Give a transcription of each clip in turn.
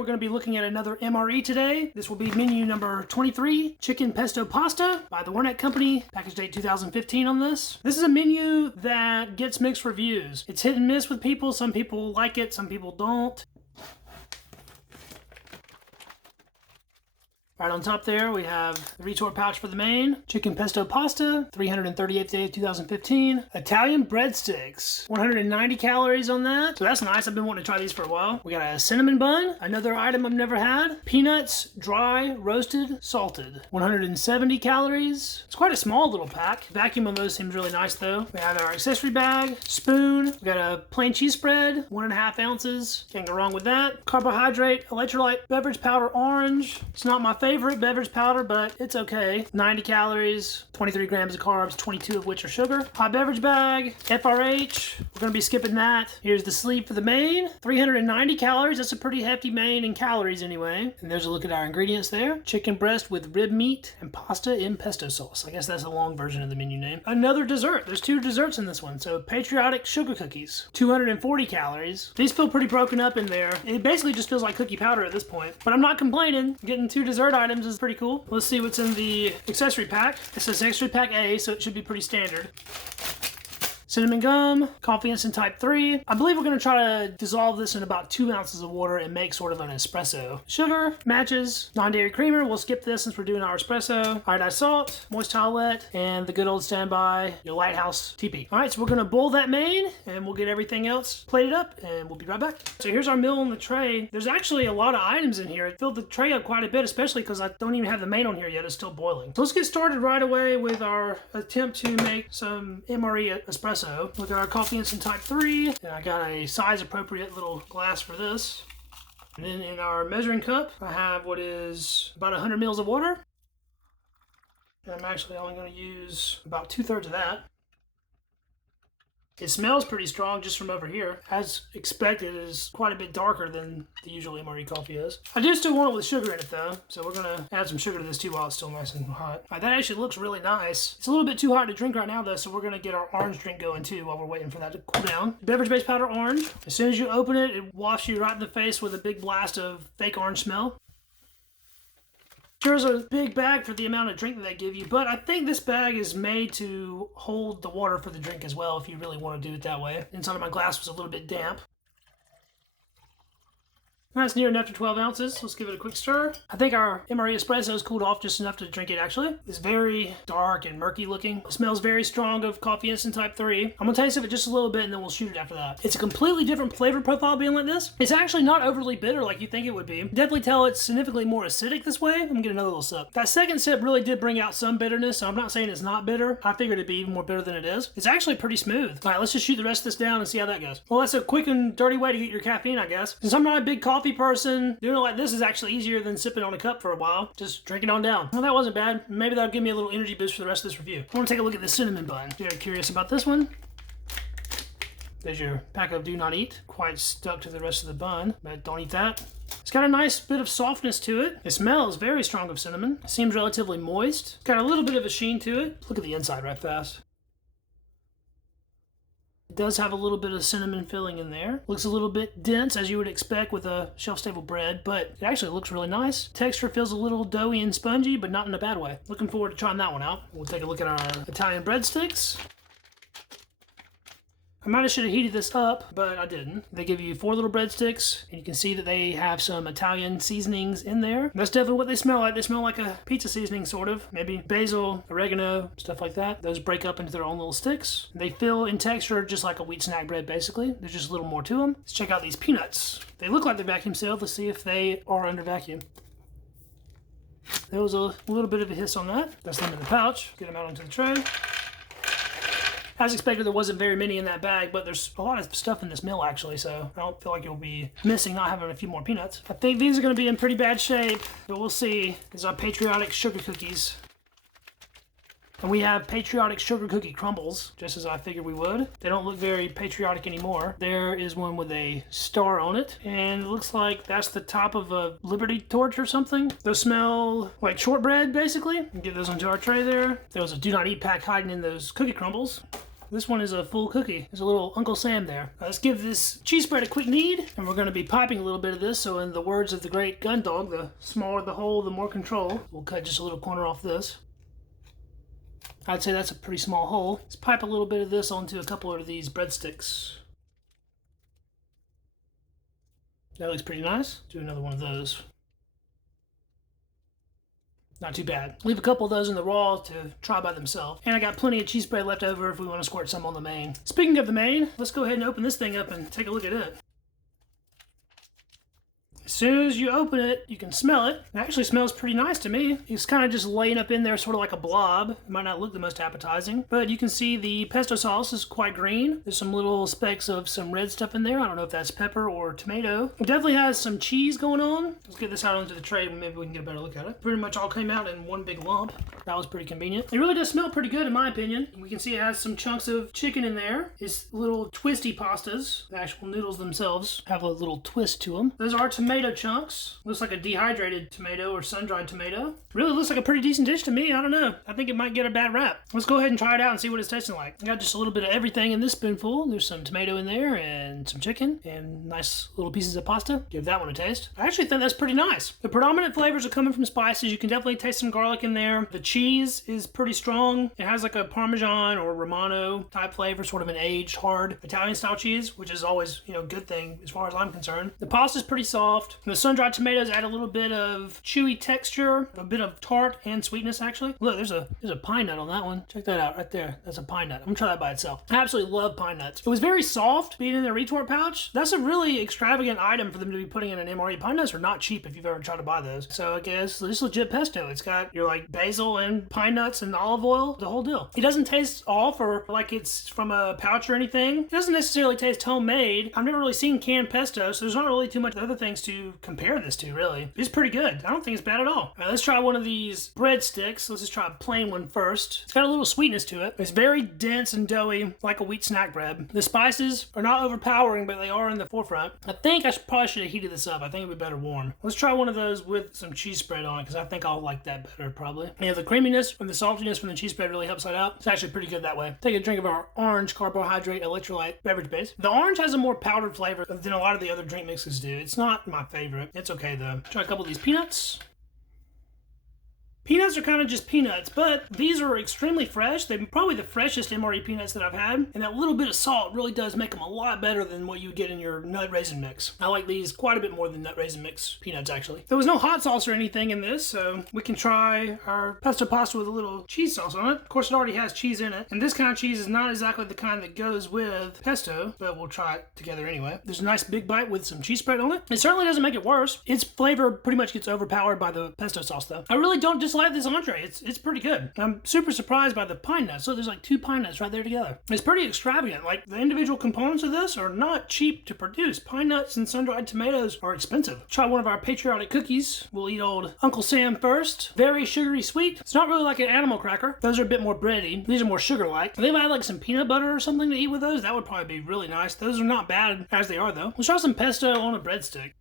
We're going to be looking at another MRE today. This will be menu number 23, Chicken Pesto Pasta by the Warnett Company, package date 2015 on this. This is a menu that gets mixed reviews. It's hit and miss with people. Some people like it, some people don't. Right on top there, we have the retort pouch for the main, chicken pesto pasta, 338th day of 2015, Italian breadsticks, 190 calories on that, so that's nice. I've been wanting to try these for a while. We got a cinnamon bun, another item I've never had, peanuts, dry, roasted, salted, 170 calories. It's quite a small little pack. Vacuum of those seems really nice though. We have our accessory bag, spoon, we got a plain cheese spread, 1.5 ounces, can't go wrong with that. Carbohydrate, electrolyte, beverage powder orange. It's not my favorite beverage powder, but it's okay. 90 calories, 23 grams of carbs, 22 of which are sugar. Hot beverage bag, FRH. We're gonna be skipping that. Here's the sleeve for the main, 390 calories. That's a pretty hefty main in calories anyway. And there's a look at our ingredients there. Chicken breast with rib meat and pasta in pesto sauce. I guess that's a long version of the menu name. Another dessert. There's 2 desserts in this one. So patriotic sugar cookies, 240 calories. These feel pretty broken up in there. It basically just feels like cookie powder at this point, but I'm not complaining. Getting 2 dessert items is pretty cool. Let's see what's in the accessory pack. It says accessory pack A, so it should be pretty standard. Cinnamon gum, coffee instant type 3. I believe we're going to try to dissolve this in about 2 ounces of water and make sort of an espresso. Sugar, matches, non-dairy creamer. We'll skip this since we're doing our espresso. Iodized salt, moist towelette, and the good old standby, your Lighthouse teepee. All right, so we're going to boil that main and we'll get everything else plated up and we'll be right back. So here's our meal on the tray. There's actually a lot of items in here. It filled the tray up quite a bit, especially because I don't even have the main on here yet. It's still boiling. So let's get started right away with our attempt to make some MRE espresso. Look at our coffee instant type 3, and I got a size appropriate little glass for this. And then in our measuring cup, I have what is about 100 mils of water. And I'm actually only going to use about 2/3 of that. It smells pretty strong just from over here. As expected, it is quite a bit darker than the usual MRE coffee is. I do still want it with sugar in it though, so we're gonna add some sugar to this too while it's still nice and hot. All right, that actually looks really nice. It's a little bit too hot to drink right now though, so we're gonna get our orange drink going too while we're waiting for that to cool down. Beverage-based powder orange. As soon as you open it, it wafts you right in the face with a big blast of fake orange smell. Sure is a big bag for the amount of drink that they give you, but I think this bag is made to hold the water for the drink as well if you really want to do it that way. Inside of my glass was a little bit damp. That's near enough to 12 ounces. Let's give it a quick stir. I think our MRE espresso is cooled off just enough to drink it actually. It's very dark and murky looking. It smells very strong of coffee instant type 3. I'm gonna taste it just a little bit and then we'll shoot it after that. It's a completely different flavor profile being like this. It's actually not overly bitter like you think it would be. Definitely tell it's significantly more acidic this way. I'm gonna get another little sip. That second sip really did bring out some bitterness, so I'm not saying it's not bitter. I figured it'd be even more bitter than it is. It's actually pretty smooth. All right, let's just shoot the rest of this down and see how that goes. Well, that's a quick and dirty way to get your caffeine, I guess. Since I'm not a big coffee person, doing it like this is actually easier than sipping on a cup for a while. Just drink it on down. Well, that wasn't bad. Maybe that'll give me a little energy boost for the rest of this review. I want to take a look at the cinnamon bun. If you're curious about this one, there's your pack of do not eat. Quite stuck to the rest of the bun, but don't eat that. It's got a nice bit of softness to it. It smells very strong of cinnamon. It seems relatively moist. It's got a little bit of a sheen to it. Look at the inside right fast. It does have a little bit of cinnamon filling in there. Looks a little bit dense as you would expect with a shelf-stable bread, but it actually looks really nice. Texture feels a little doughy and spongy, but not in a bad way. Looking forward to trying that one out. We'll take a look at our Italian breadsticks. I might have should have heated this up, but I didn't. They give you 4 little breadsticks, and you can see that they have some Italian seasonings in there. That's definitely what they smell like. They smell like a pizza seasoning, sort of. Maybe basil, oregano, stuff like that. Those break up into their own little sticks. They feel in texture just like a wheat snack bread, basically. There's just a little more to them. Let's check out these peanuts. They look like they're vacuum sealed. Let's see if they are under vacuum. There was a little bit of a hiss on that. That's them in the pouch. Get them out onto the tray. As expected, there wasn't very many in that bag, but there's a lot of stuff in this meal actually, so I don't feel like you'll be missing not having a few more peanuts. I think these are going to be in pretty bad shape, but we'll see. These are patriotic sugar cookies. And we have patriotic sugar cookie crumbles, just as I figured we would. They don't look very patriotic anymore. There is one with a star on it, and it looks like that's the top of a Liberty torch or something. Those smell like shortbread, basically. Get those onto our tray there. There was a do not eat pack hiding in those cookie crumbles. This one is a full cookie. There's a little Uncle Sam there. Let's give this cheese spread a quick knead, and we're going to be piping a little bit of this, so in the words of the great gun dog, the smaller the hole, the more control. We'll cut just a little corner off this. I'd say that's a pretty small hole. Let's pipe a little bit of this onto a couple of these breadsticks. That looks pretty nice. Do another one of those. Not too bad. Leave a couple of those in the raw to try by themselves. And I got plenty of cheese spread left over if we want to squirt some on the main. Speaking of the main, let's go ahead and open this thing up and take a look at it. As soon as you open it, you can smell it. It actually smells pretty nice to me. It's kind of just laying up in there sort of like a blob. It might not look the most appetizing, but you can see the pesto sauce is quite green. There's some little specks of some red stuff in there. I don't know if that's pepper or tomato. It definitely has some cheese going on. Let's get this out onto the tray and maybe we can get a better look at it. Pretty much all came out in one big lump. That was pretty convenient. It really does smell pretty good in my opinion. We can see it has some chunks of chicken in there. It's little twisty pastas. The actual noodles themselves have a little twist to them. Those are tomato chunks. Looks like a dehydrated tomato or sun-dried tomato. Really looks like a pretty decent dish to me. I don't know. I think it might get a bad rap. Let's go ahead and try it out and see what it's tasting like. I got just a little bit of everything in this spoonful. There's some tomato in there and some chicken and nice little pieces of pasta. Give that one a taste. I actually think that's pretty nice. The predominant flavors are coming from spices. You can definitely taste some garlic in there. The cheese is pretty strong. It has like a Parmesan or Romano type flavor, sort of an aged, hard Italian style cheese, which is always, you know, a good thing as far as I'm concerned. The pasta's pretty soft. The sun-dried tomatoes add a little bit of chewy texture, a bit of tart and sweetness actually. Look, there's a pine nut on that one. Check that out right there. That's a pine nut. I'm gonna try that by itself. I absolutely love pine nuts. It was very soft being in the retort pouch. That's a really extravagant item for them to be putting in an MRE. Pine nuts are not cheap if you've ever tried to buy those. So I guess this is legit pesto. It's got your like basil and pine nuts and olive oil, the whole deal. It doesn't taste off or like it's from a pouch or anything. It doesn't necessarily taste homemade. I've never really seen canned pesto, so there's not really too much other things to compare this to really. It's pretty good. I don't think it's bad at all. All right, let's try one of these breadsticks. Let's just try a plain one first. It's got a little sweetness to it. It's very dense and doughy, like a wheat snack bread. The spices are not overpowering, but they are in the forefront. I think I probably should have heated this up. I think it would be better warm. Let's try one of those with some cheese spread on it, because I think I'll like that better probably. Yeah, the creaminess and the saltiness from the cheese spread really helps that out. It's actually pretty good that way. Take a drink of our orange carbohydrate electrolyte beverage base. The orange has a more powdered flavor than a lot of the other drink mixes do. It's not my favorite. It's okay though. Try a couple of these peanuts. Peanuts are kind of just peanuts, but these are extremely fresh. They're probably the freshest MRE peanuts that I've had, and that little bit of salt really does make them a lot better than what you would get in your nut raisin mix. I like these quite a bit more than nut raisin mix peanuts, actually. There was no hot sauce or anything in this, so we can try our pesto pasta with a little cheese sauce on it. Of course, it already has cheese in it, and this kind of cheese is not exactly the kind that goes with pesto, but we'll try it together anyway. There's a nice big bite with some cheese spread on it. It certainly doesn't make it worse. Its flavor pretty much gets overpowered by the pesto sauce, though. I really don't dislike this entree. It's pretty good. I'm super surprised by the pine nuts. So there's like 2 pine nuts right there together. It's pretty extravagant. Like the individual components of this are not cheap to produce. Pine nuts and sun-dried tomatoes are expensive. Try one of our patriotic cookies. We'll eat old Uncle Sam first. Very sugary sweet. It's not really like an animal cracker. Those are a bit more bready. These are more sugar-like. If I had like some peanut butter or something to eat with those, that would probably be really nice. Those are not bad as they are though. Let's try some pesto on a breadstick.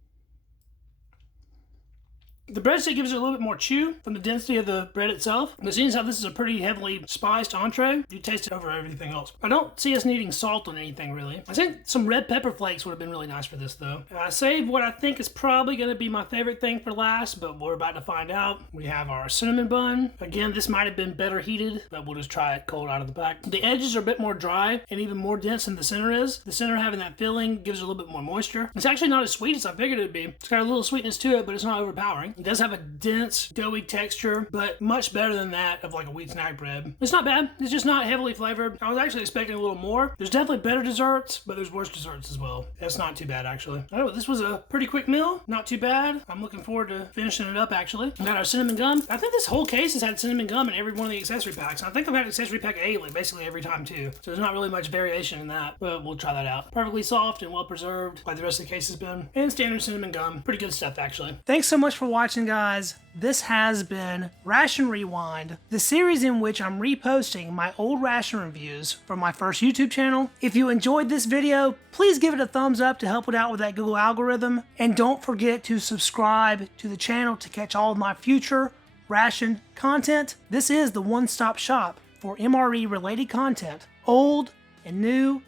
The breadstick gives it a little bit more chew from the density of the bread itself. But seeing as how this is a pretty heavily spiced entree, you taste it over everything else. I don't see us needing salt on anything really. I think some red pepper flakes would have been really nice for this though. I saved what I think is probably going to be my favorite thing for last, but we're about to find out. We have our cinnamon bun. Again, this might have been better heated, but we'll just try it cold out of the pack. The edges are a bit more dry and even more dense than the center is. The center having that filling gives it a little bit more moisture. It's actually not as sweet as I figured it would be. It's got a little sweetness to it, but it's not overpowering. It does have a dense, doughy texture, but much better than that of like a wheat snack bread. It's not bad. It's just not heavily flavored. I was actually expecting a little more. There's definitely better desserts, but there's worse desserts as well. That's not too bad, actually. Oh, this was a pretty quick meal. Not too bad. I'm looking forward to finishing it up, actually. We got our cinnamon gum. I think this whole case has had cinnamon gum in every one of the accessory packs. And I think I've had accessory pack A basically every time, too. So there's not really much variation in that, but we'll try that out. Perfectly soft and well preserved, like the rest of the case has been. And standard cinnamon gum. Pretty good stuff, actually. Thanks so much for watching, guys. This has been Ration Rewind, the series in which I'm reposting my old ration reviews from my first YouTube channel. If you enjoyed this video, please give it a thumbs up to help it out with that Google algorithm. And don't forget to subscribe to the channel to catch all of my future ration content. This is the one-stop shop for MRE related content, old, and new,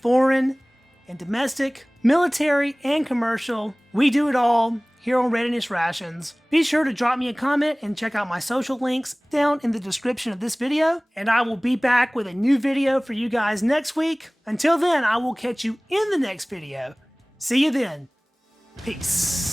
foreign, and domestic, military, and commercial. We do it all here on Readiness Rations. Be sure to drop me a comment and check out my social links down in the description of this video. And I will be back with a new video for you guys next week. Until then, I will catch you in the next video. See you then. Peace.